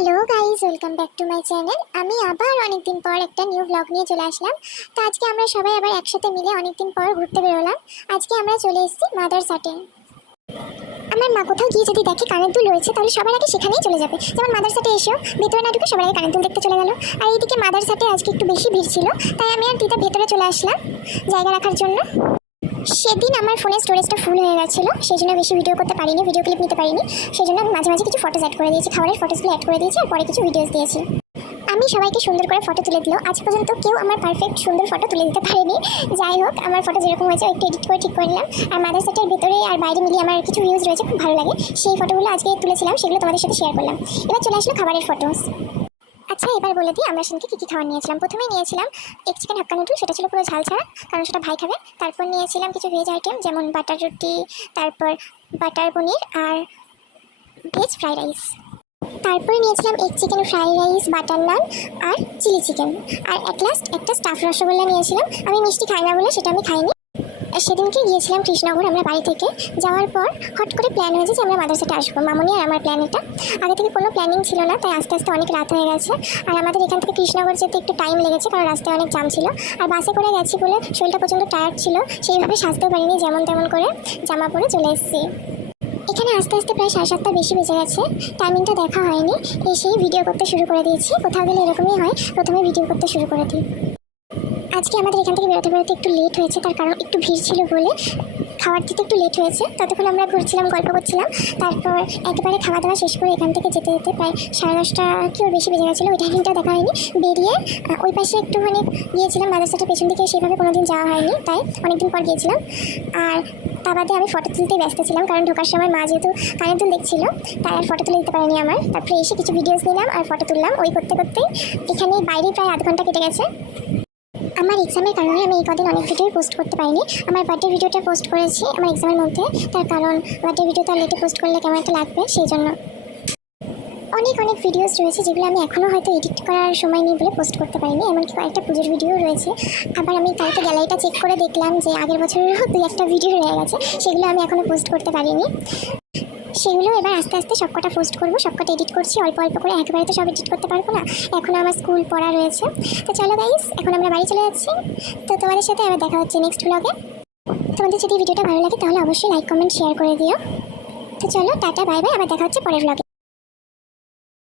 Hello guys, welcome back to my channel. আমি আবার অনেকদিন পর একটা নিউ ব্লগ নিয়ে চলে আসলাম। তো আজকে আমরা সবাই আবার একসাথে মিলে অনেকদিন পর ঘুরতে বেরোলাম। আজকে আমরা চলে এসেছি মাদারসাটে। আমার মা কোথাও গিয়ে যদি দেখে কানের দুল রয়েছে তাহলে সবার আগে সেখানেই চলে যাবে। যেমন মাদারসাটে এসেও ভেতরে না ঢুকে সবার আগে কানের দুল দেখতে চলে গেল। আর এইদিকে মাদারসাটে আজকে একটু বেশি ভিড় ছিল, তাই আমি আর দিদা ভেতরে চলে আসলাম জায়গা রাখার জন্য। সেদিন আমার ফোনের স্টোরেজটা ফুল হয়ে গেছিলো, সেই জন্য বেশি ভিডিও করতে পারিনি, ভিডিও ক্লিপ নিতে পারিনি। সেই জন্য আমি মাঝে মাঝে কিছু ফটোস অ্যাড করে দিয়েছি, খাবারের ফটোসগুলো অ্যাড করে দিয়েছি, আর পরে কিছু ভিডিওস দিয়েছি। আমি সবাইকে সুন্দর করে ফটো তুলে দিল। আজ পর্যন্ত কেউ আমার পারফেক্ট সুন্দর ফটো তুলে দিতে পারেনি। যাই হোক, আমার ফটো যেরকম হয়েছে একটু এডিট করে ঠিক করে নিলাম। আর মাদারসাটের ভেতরে আর বাইরে মিলিয়ে আমার কিছু ভিউজ রয়েছে, খুব ভালো লাগে। সেই ফটোগুলো আজকে তুলেছিলাম, সেগুলো তোমাদের সাথে শেয়ার করলাম। এবার চলে আসলো খাবারের ফটোস। আচ্ছা, এবার বলে দিই আমরা সেদিনকে কী খাবার নিয়েছিলাম। প্রথমেই নিয়েছিলাম এক চিকেন হাক্কা নুডল, সেটা ছিল পুরো ঝাল ছাড়া, কারণ সেটা ভাই খাবে। তারপর নিয়েছিলাম কিছু ভেজ আইটেম, যেমন বাটার রুটি, তারপর বাটার পনির আর ভেজ ফ্রাইড রাইস। তারপরে নিয়েছিলাম এক chicken fried rice, butter naan আর চিলি চিকেন। আর অ্যাট লাস্ট একটা স্টাফ রসগোল্লা নিয়েছিলাম। আমি মিষ্টি খাই না বলে সেটা আমি খাইনি। সেদিনকে গিয়েছিলাম কৃষ্ণনগর। আমরা বাড়ি থেকে যাওয়ার পর হট করে প্ল্যান হয়েছে যে আমরা মাদারসাটে আসবো। মামনি আর আমার প্ল্যান এটা, আগে থেকে কোনো প্ল্যানিং ছিল না, তাই আস্তে আস্তে অনেক রাত হয়ে গেছে। আর আমাদের এখান থেকে কৃষ্ণনগর যেতে একটু টাইম লেগেছে, কারণ রাস্তায় অনেক জাম ছিল। আর বাসে করে গেছি বলে শরীরটা প্রচণ্ড টায়ার্ড ছিল, সেইভাবে সাজতেও পারিনি, যেমন তেমন করে জামা পরে চলে এসেছি। এখানে আস্তে আস্তে প্রায় 7:30 বেশি বেজে গেছে, টাইমিংটা দেখা হয়নি। এসেই ভিডিও করতে শুরু করে দিয়েছি। কোথাও গেলে এরকমই হয়, প্রথমে ভিডিও করতে শুরু করে দিই। আজকে আমাদের এখান থেকে বেরোতে বেরোতে একটু লেট হয়েছে, তার কারণ একটু ভিড় ছিল বলে খাবার দিতে একটু লেট হয়েছে। ততক্ষণ আমরা ঘুরছিলাম, গল্প করছিলাম। তারপর একেবারে খাওয়া দাওয়া শেষ করে এখান থেকে যেতে যেতে প্রায় 10:30 কি ওর বেশি বেজে গেছিলো। ওই টাইমিংটা দেখা হয়নি। বেরিয়ে ওই পাশে একটুখানি গিয়েছিলাম, মাদারসাটের পেছন দিকে সেভাবে কোনোদিন যাওয়া হয়নি, তাই অনেকদিন পর গিয়েছিলাম। আর তা বাদে আমি ফটো তুলতেই ব্যস্ত ছিলাম, কারণ ঢোকার সময় মা যেহেতু কানের দুল দেখছিল, তাই আর ফটো তুলে দিতে পারিনি আমার। তারপরে এসে কিছু ভিডিওস নিলাম আর ফটো তুললাম। ওই করতে করতেই এখানে বাইরে প্রায় আধ ঘন্টা কেটে গেছে। আমার এক্সামের কারণে আমি এই কদিন অনেক ভিডিও পোস্ট করতে পারিনি। আমার বার্থডে ভিডিওটা পোস্ট করেছি আমার এক্সামের মধ্যে, তার কারণ বার্থডে ভিডিওটা লেটে পোস্ট করলে কেমন একটা লাগবে, সেই জন্য। অনেক ভিডিওস রয়েছে যেগুলো আমি এখনও হয়তো এডিট করার সময় নেই বলে পোস্ট করতে পারিনি। এমনকি কয়েকটা পুজোর ভিডিও রয়েছে। আবার আমি কালকে গ্যালারিটা চেক করে দেখলাম যে আগের বছরেরও 2-1টা ভিডিও রয়ে গেছে, সেগুলো আমি এখনও পোস্ট করতে পারিনি। সেগুলো এবার আস্তে আস্তে সবকটা পোস্ট করবো। সবকটা এডিট করছি অল্প অল্প করে, একবারে তো সব এডিট করতে পারবো না, এখনও আমার স্কুল পড়া রয়েছে। তো চলো গাইস, এখন আমরা বাড়ি চলে যাচ্ছি। তো তোমাদের সাথে আবার দেখা হচ্ছে নেক্সট ব্লগে। তোমাদের যদি ভিডিওটা ভালো লাগে তাহলে অবশ্যই লাইক কমেন্ট শেয়ার করে দিও। তো চলো, টাটা, বাই বাই, আবার দেখা হচ্ছে পরের ব্লগে।